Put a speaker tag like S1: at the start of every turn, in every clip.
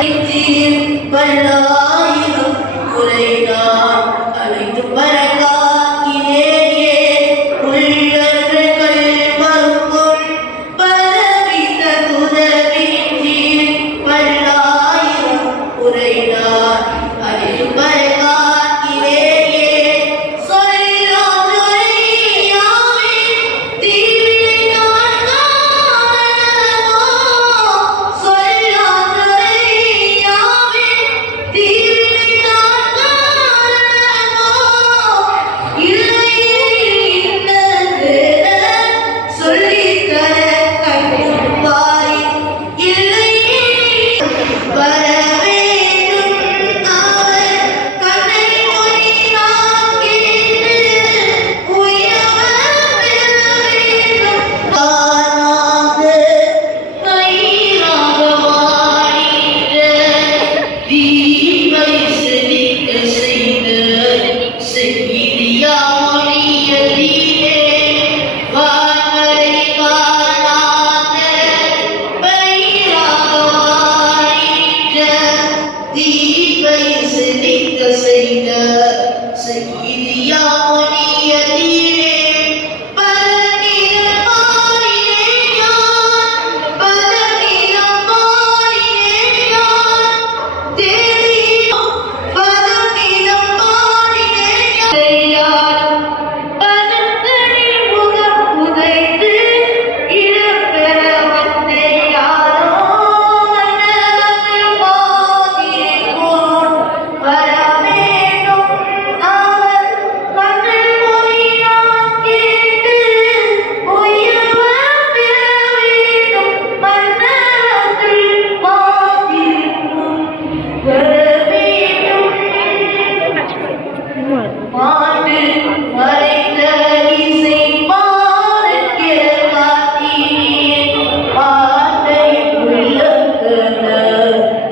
S1: വഴിത്തീർ വല്ലോ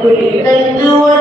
S1: We They knew it.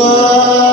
S1: Allah.